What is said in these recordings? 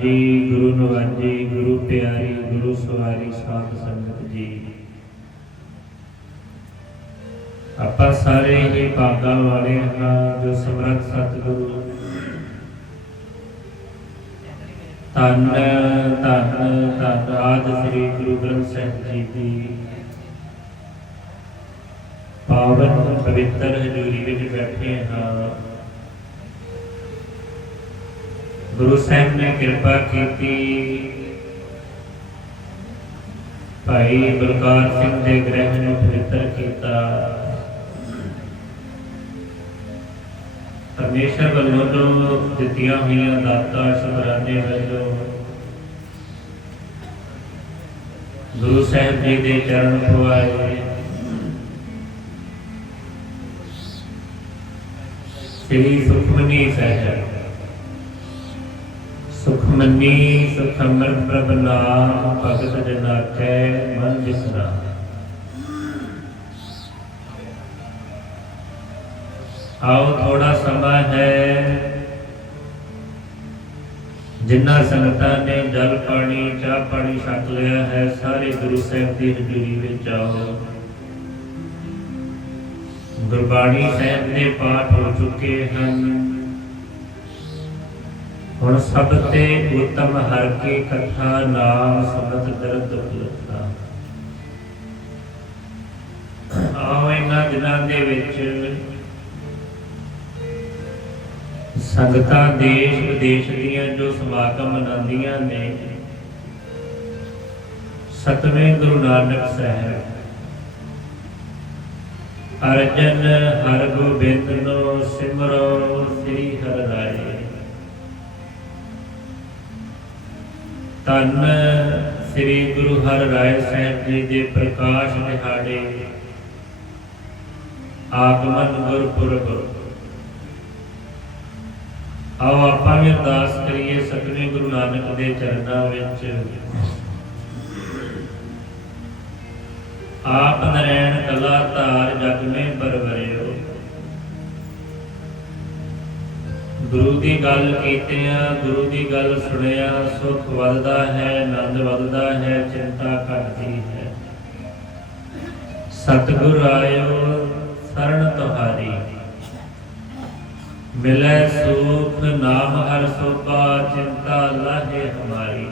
ਕੀ ਗੁਰੂ ਨਵਾਜੀ ਗੁਰੂ ਪਿਆਰੀ, ਗੁਰੂ ਸਵਾਰੀ ਸਾਧ ਸੰਗਤ ਜੀ। ਆਪਾਂ ਸਾਰੇ ਹੀ ਭਾਗਾਂ ਵਾਲੇ ਹਾਂ ਜੋ ਸਮਰੱਥ ਸਤਿਗੁਰੂ, ਧੰਨ ਧੰਨ ਧੰਨ ਆਦ ਸ੍ਰੀ ਗੁਰੂ ਗ੍ਰੰਥ ਸਾਹਿਬ ਜੀ ਦੀ ਪਾਵਨ ਪਵਿੱਤਰ ਹਜ਼ੂਰੀ ਵਿੱਚ ਬੈਠੇ ਹਾਂ। ਗੁਰੂ ਸਾਹਿਬ ਨੇ ਕਿਰਪਾ ਕੀਤੀ। ਭਾਈ ਬਲਕਾਰ ਸਿੰਘ ਦੇ ਗ੍ਰਹਿ ਨੂੰ ਪਵਿੱਤਰ ਕੀਤਾ। ਪਰਮੇਸ਼ਰ ਵੱਲੋਂ ਦਿੱਤੀਆਂ ਹੋਈਆਂ ਦਾਤਾਂ ਸ਼ੁਕਰਾਨੇ ਵੱਲੋਂ ਗੁਰੂ ਸਾਹਿਬ ਜੀ ਦੇ ਚਰਨ ਪਵਾਏ। ਸ੍ਰੀ ਸੁਖਮਨੀ ਸਾਹਿਬ। ਸੁਖਮਨੀ ਸੁਖਮਰ ਪ੍ਰਭ ਨਾਮ ਭਗਤ ਜਨਾ ਕੈ ਮਨ ਵਿਸਰਾ ਆਓ ਥੋੜਾ ਸਮਾਂ ਹੈ, ਜਿਨ੍ਹਾਂ ਸੰਗਤਾਂ ਨੇ ਜਲ ਪਾਣੀ, ਚਾਹ ਪਾਣੀ ਛਕ ਲਿਆ ਹੈ, ਸਾਰੇ ਗੁਰੂ ਸਾਹਿਬ ਦੀ ਹਜ਼ੂਰੀ ਵਿੱਚ ਆਓ। ਗੁਰਬਾਣੀ ਸਾਹਿਬ ਦੇ ਪਾਠ ਹੋ ਚੁੱਕੇ ਹਨ। ਹੁਣ ਸਭ ਤੇ ਉਤਮ ਹਰ ਕੀ ਕਥਾ ਨਾਮ ਸਬਦ ਦਰਦ ਉਪਲਤਾ ਆਓ ਇਹਨਾਂ ਦਿਨਾਂ ਦੇ ਵਿੱਚ ਸੰਗਤਾਂ ਦੇਸ਼ ਵਿਦੇਸ਼ ਦੀਆਂ ਜੋ ਸਮਾਗਮ ਮਨਾਉਂਦੀਆਂ ਨੇ, ਸਤਵੇਂ ਗੁਰੂ ਨਾਨਕ ਸਾਹਿਬ, ਅਰਜਨ ਹਰਗੋਬਿੰਦ ਨੋ ਸਿਮਰੋ ਸ੍ਰੀ ਹਰਿ ਰਾਏ। ਧੰਨ ਸ੍ਰੀ ਗੁਰੂ ਹਰਿ ਰਾਏ ਸਾਹਿਬ ਜੀ ਦੇ ਪ੍ਰਕਾਸ਼ ਦਿਹਾੜੇ। ਆਗਮਨ ਗੁਰਪੁਰਬ। ਆਓ ਆਪਾਂ ਵੀ ਅਰਦਾਸ ਕਰੀਏ ਸਤਿਗੁਰੂ ਗੁਰੂ ਨਾਨਕ ਦੇ ਚਰਨਾਂ ਵਿੱਚ। ਆਪ ਨਰੈਣ ਕਲਾ ਧਾਰ ਗੁਰੂ ਦੀ ਗੱਲ ਕੀਤਿਆਂ, ਗੁਰੂ ਦੀ ਗੱਲ ਸੁਣਿਆ, ਸੁਖ ਵੱਧਦਾ ਹੈ, ਆਨੰਦ ਵੱਧਦਾ ਹੈ, ਚਿੰਤਾ ਘਟਦੀ ਹੈ। ਸਤਿਗੁਰ ਆਇਓ ਸਰਣ ਤੁਹਾਰੀ। ਮਿਲੈ ਸੁਖ, ਨਾਮ ਹਰ ਸੋਭਾ, ਚਿੰਤਾ ਲਾਹੇ ਹਮਾਰੀ।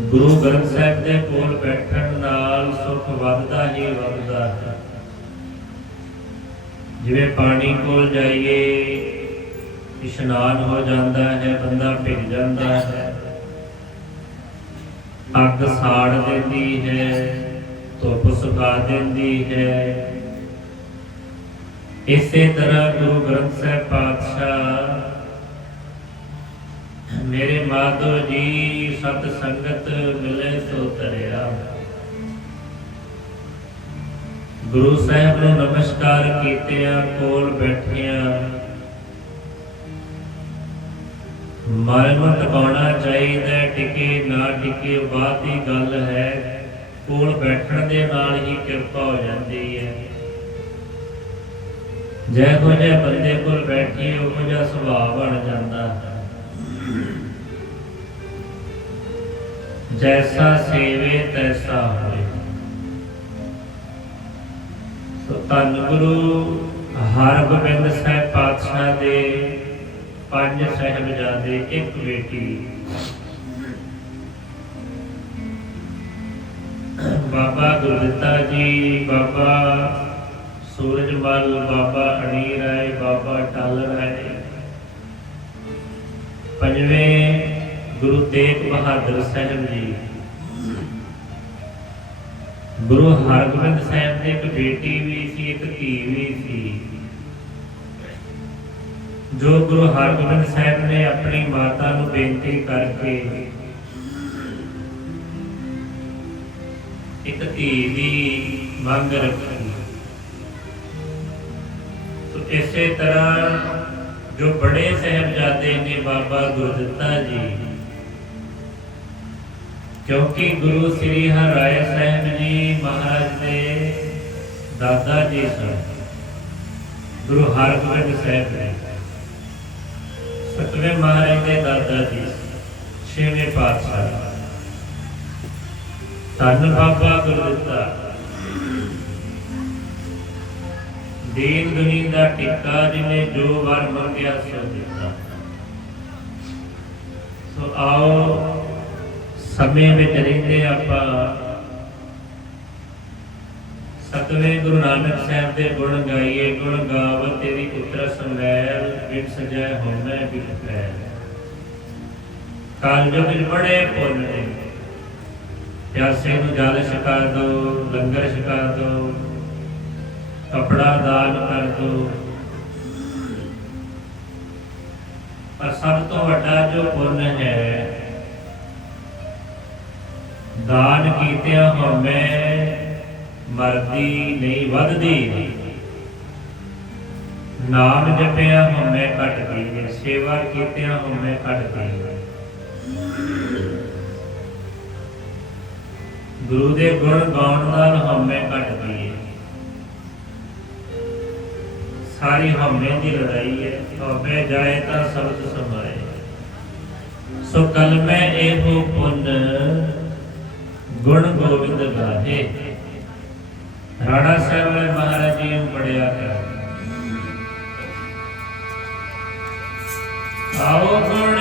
ਗੁਰੂ ਗ੍ਰੰਥ ਸਾਹਿਬ ਦੇ ਕੋਲ ਬੈਠਣ ਨਾਲ ਸੁਖ ਵੱਧਦਾ ਹੀ ਵੱਧਦਾ ਹੈ। ਜਿਵੇਂ ਪਾਣੀ ਕੋਲ ਜਾਈਏ, ਇਸ਼ਨਾਨ ਹੋ ਜਾਂਦਾ ਹੈ, ਬੰਦਾ ਭਿੱਜ ਜਾਂਦਾ ਹੈ। ਅੱਗ ਸਾੜ ਦਿੰਦੀ ਹੈ, ਧੁੱਪ ਸੁਕਾ ਦਿੰਦੀ ਹੈ। ਇਸੇ ਤਰ੍ਹਾਂ ਗੁਰੂ ਗ੍ਰੰਥ ਸਾਹਿਬ ਪਾਤਸ਼ਾਹ, ਮੇਰੇ ਮਾਧੋ ਜੀ, ਸਤ ਸੰਗਤ ਮਿਲੇ ਸੋ ਤਰਿਆ ਗੁਰੂ ਸਾਹਿਬ ਨੂੰ ਨਮਸਕਾਰ ਕੀਤਿਆਂ, ਕੋਲ ਬੈਠਿਆਂ। ਮਨ ਨੂੰ ਟਿਕਾਉਣਾ ਚਾਹੀਦਾ ਟਿਕੇ ਨਾ ਟਿਕੇ ਬਾਤ ਦੀ ਗੱਲ ਹੈ। ਕੋਲ ਬੈਠਣ ਦੇ ਨਾਲ ਹੀ ਕਿਰਪਾ ਹੋ ਜਾਂਦੀ ਹੈ। ਜੈ ਹੋ ਬੰਦੇ ਕੋਲ ਬੈਠੀਏ, ਉਹ ਜਿਹਾ ਸੁਭਾਅ ਬਣ ਜਾਂਦਾ। ਹੈ ਜੈਸਾ ਸੇਵੇ, ਤੈਸਾ ਹੋਏ। ਧੰਨ ਗੁਰੂ ਹਰਗੋਬਿੰਦ ਸਾਹਿਬ ਪਾਤਸ਼ਾਹ ਦੇ ਪੰਜ ਸਹਿਬਜ਼ਾਦੇ, ਇੱਕ ਬੇਟੀ। ਬਾਬਾ ਗੁਰਦਿੱਤਾ ਜੀ, ਬਾਬਾ ਸੂਰਜਮਲ, ਬਾਬਾ ਅਣੀ ਰਾਏ, ਬਾਬਾ ਟਲ ਰਾਏ। ਪੰਜਵੇਂ ਗੁਰੂ ਤੇਗ ਬਹਾਦਰ ਸਾਹਿਬ ਜੀ। ਗੁਰੂ ਹਰਗੋਬਿੰਦ ਸਾਹਿਬ ਦੀ ਇੱਕ ਬੇਟੀ ਵੀ ਸੀ, ਇੱਕ ਧੀ ਵੀ ਸੀ। ਜੋ ਗੁਰੂ ਹਰਗੋਬਿੰਦ ਸਾਹਿਬ ਨੇ ਆਪਣੀ ਮਾਤਾ ਨੂੰ ਬੇਨਤੀ ਕਰਕੇ ਇੱਕ ਧੀ ਦੀ ਮੰਗ ਰੱਖੀ। ਸੋ ਇਸੇ ਤਰ੍ਹਾਂ ਜੋ ਬੜੇ ਸਹਿਬਜ਼ਾਦੇ ਨੇ ਬਾਬਾ ਗੁਰਦਿੱਤਾ ਜੀ ਕਿਉਂਕਿ ਗੁਰੂ ਸ੍ਰੀ ਹਰਿ ਸਾਹਿਬ ਜੀ ਮਹਾਰਾਜ ਦੇ ਦਾਦਾ ਜੀ ਸਨ। ਗੁਰੂ ਹਰਗੋਬਿੰਦ ਸਾਹਿਬ ਨੇ ਸਤਵੇਂ ਮਹਾਰਾਜ ਦੇ ਦਾਦਾ ਜੀ ਛੇਵੇਂ ਪਾਤਸ਼ਾਹ ਧੰਨ ਬਾਬਾ ਗੁਰਦਿੱਤਾ। ਦੀਨ ਦੁਨੀ ਦਾ ਟਿੱਕਾ ਜਿਨੇ ਜੋ ਵਰ ਮੰਗਿਆ ਸੋ ਦਿੱਤਾ। ਸੋ ਆਓ ਸਮੇਂ ਵਿੱਚ ਰਹਿੰਦੇ ਆਪਾਂ ਸਤਵੇਂ ਗੁਰੂ ਨਾਨਕ ਸਾਹਿਬ ਦੇ ਗੁਣ ਗਾਈਏ, ਗੁਣ ਗਾਵ, ਤੇਰੀ ਪੁੱਤਰ ਸੰਵੈਲ ਬਿਨ ਸਜੈ ਹੋਮੈ, ਬਿਨ ਪੈਲ ਕਾਲ ਜੋ ਬਿਨ ਬੜੇ ਪੁੰਨ ਨੇ। ਪਿਆਸੇ ਨੂੰ ਜਲ ਛਕਾ ਦੋ, ਲੰਗਰ ਛਕਾ ਦੋ, ਕਪੜਾ ਦਾਨ ਕਰ ਦੋ। ਪਰ ਸਭ ਤੋਂ ਵੱਡਾ ਜੋ ਪੁੰਨ ਹੈ ਦਾਨ ਕੀਤਿਆਂ ਹਉਮੈ ਮਰਦੀ ਨਹੀਂ ਵੱਧਦੀ। ਨਾਮ ਜਪਿਆ ਹਉਮੈ ਘਟਦੀ ਹੈ ਸੇਵਾ ਕੀਤਿਆਂ ਹਉਮੈ ਘਟਦੀ ਹੈ ਗੁਰੂ ਦੇ ਗੁਣ ਗਾਉਣ ਨਾਲ ਹਉਮੈ ਘਟਦੀ ਹੈ ਸਾਰੀ ਹਉਮੈ ਦੀ ਲੜਾਈ ਹੈ ਹਉਮੈ ਜਾਏ ਤਾਂ ਸਬਦ ਸਮਾਏ ਸੋ ਕਲ ਇਹੋ ਪੁੰਨ ਗੁਣ ਗੋਬਿੰਦ ਗਾਹੇ। ਰਾਣਾ ਸਾਹਿਬ ਵਾਲੇ ਮਹਾਰਾਜ ਜੀ ਨੂੰ ਪੜਿਆ ਆਓ ਗੁਣ